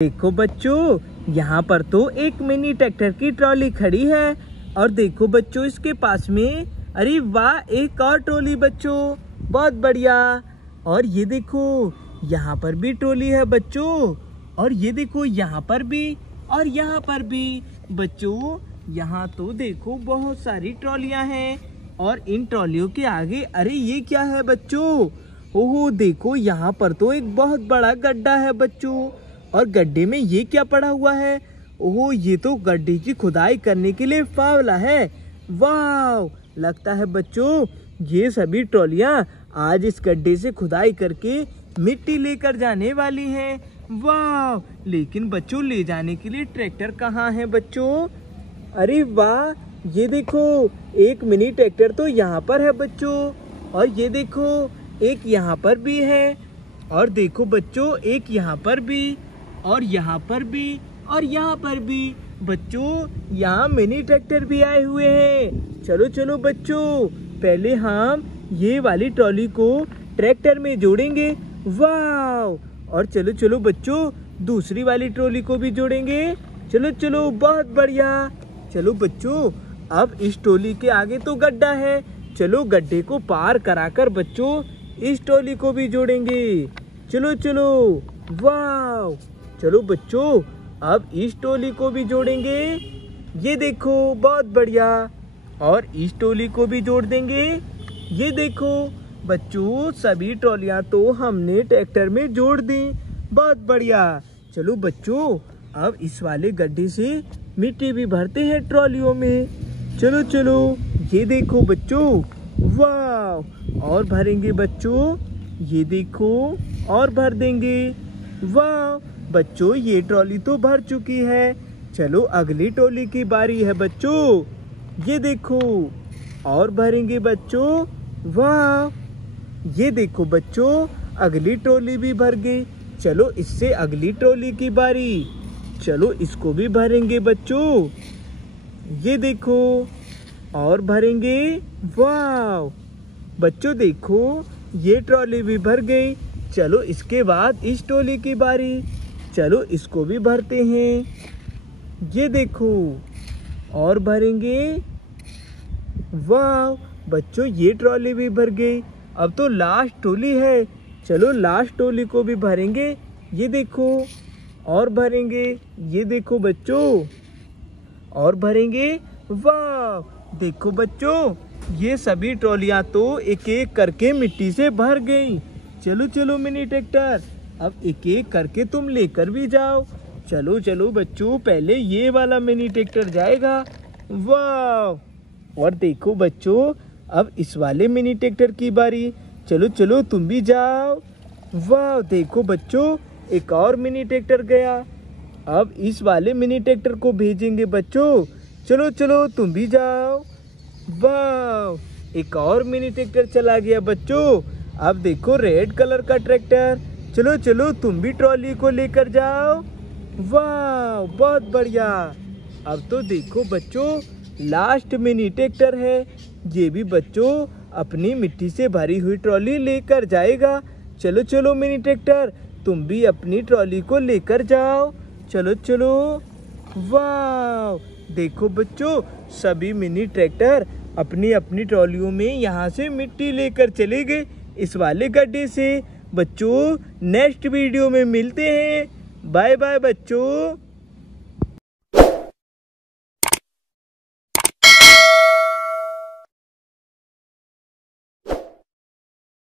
देखो बच्चों, यहाँ पर तो एक मिनी ट्रैक्टर की ट्रॉली खड़ी है और देखो बच्चों इसके पास में, अरे वाह, एक और ट्रॉली बच्चों, बहुत बढ़िया। और ये देखो यहाँ पर भी ट्रॉली है बच्चों, और ये देखो यहाँ पर भी और यहाँ पर भी बच्चों। यहाँ तो देखो बहुत सारी ट्रॉलियाँ हैं और इन ट्रॉलियों के आगे, अरे ये क्या है बच्चों? ओहो देखो यहाँ पर तो एक बहुत बड़ा गड्ढा है बच्चों, और गड्ढे में ये क्या पड़ा हुआ है? ओहो ये तो गड्ढे की खुदाई करने के लिए फावला है। वाह, लगता है बच्चों ये सभी ट्रॉलियाँ आज इस गड्ढे से खुदाई करके मिट्टी लेकर जाने वाली हैं। वाह, लेकिन बच्चों ले जाने के लिए ट्रैक्टर कहाँ है बच्चों? अरे वाह, ये देखो एक मिनी ट्रैक्टर तो यहाँ पर है बच्चों, और ये देखो एक यहाँ पर भी है, और देखो बच्चों एक यहाँ पर भी, और यहाँ पर भी, और यहाँ पर भी बच्चों। यहाँ मिनी ट्रैक्टर भी आए हुए हैं। चलो चलो बच्चों, पहले हम ये वाली ट्रॉली को ट्रैक्टर में जोड़ेंगे। वाह, और चलो चलो बच्चों दूसरी वाली ट्रॉली को भी जोड़ेंगे। चलो चलो, बहुत बढ़िया। चलो बच्चों, अब इस ट्रॉली के आगे तो गड्ढा है, चलो गड्ढे को पार कराकर बच्चों इस ट्रॉली को भी जोड़ेंगे। चलो चलो, वाह, चलो बच्चों अब इस ट्रॉली को भी जोड़ेंगे। ये देखो बहुत बढ़िया, और इस ट्रॉली को भी जोड़ देंगे। ये देखो बच्चों सभी ट्रॉलियां तो हमने ट्रैक्टर में जोड़ दी, बहुत बढ़िया। चलो बच्चों अब इस वाले गड्ढे से मिट्टी भी भरते हैं ट्रॉलियों में। चलो चलो, ये देखो बच्चों, वाह, और भरेंगे बच्चों। ये देखो और भर देंगे। वाह बच्चों, ये ट्रॉली तो भर चुकी है। चलो अगली ट्रॉली की बारी है बच्चों। ये देखो और भरेंगे बच्चों। वाह, ये देखो बच्चों अगली ट्रॉली भी भर गई। चलो इससे अगली ट्रॉली की बारी, चलो इसको भी भरेंगे बच्चों। ये देखो और भरेंगे। वाह बच्चों, देखो ये ट्रॉली भी भर गई। चलो इसके बाद इस ट्रॉली की बारी, चलो इसको भी भरते हैं। ये देखो और भरेंगे। वाह बच्चों, ये ट्रॉली भी भर गई। अब तो लास्ट ट्रॉली है, चलो लास्ट ट्रॉली को भी भरेंगे। ये देखो और भरेंगे। ये देखो बच्चों और भरेंगे। वाह, देखो बच्चों ये सभी ट्रॉलियां तो एक एक करके मिट्टी से भर गई। चलो चलो मिनी ट्रैक्टर, अब एक एक करके तुम लेकर भी जाओ। चलो चलो बच्चों, पहले ये वाला मिनी ट्रैक्टर जाएगा। वाह, और देखो बच्चों अब इस वाले मिनी ट्रैक्टर की बारी। चलो चलो तुम भी जाओ। वाह, देखो बच्चों एक और मिनी ट्रैक्टर गया। अब इस वाले मिनी ट्रैक्टर को भेजेंगे बच्चों। चलो चलो तुम भी जाओ। वाह, एक और मिनी ट्रैक्टर चला गया बच्चों। अब देखो रेड कलर का ट्रैक्टर। चलो चलो तुम भी ट्रॉली को लेकर जाओ। वाह, बहुत बढ़िया। अब तो देखो बच्चों लास्ट मिनी ट्रैक्टर है, ये भी बच्चों अपनी मिट्टी से भरी हुई ट्रॉली लेकर जाएगा। चलो चलो मिनी ट्रैक्टर, तुम भी अपनी ट्रॉली को लेकर जाओ। चलो चलो। वाह, देखो बच्चों सभी मिनी ट्रैक्टर अपनी अपनी ट्रॉलियों में यहाँ से मिट्टी लेकर चले गए इस वाले गड्ढे से। बच्चों नेक्स्ट वीडियो में मिलते हैं। बाय बाय बच्चों।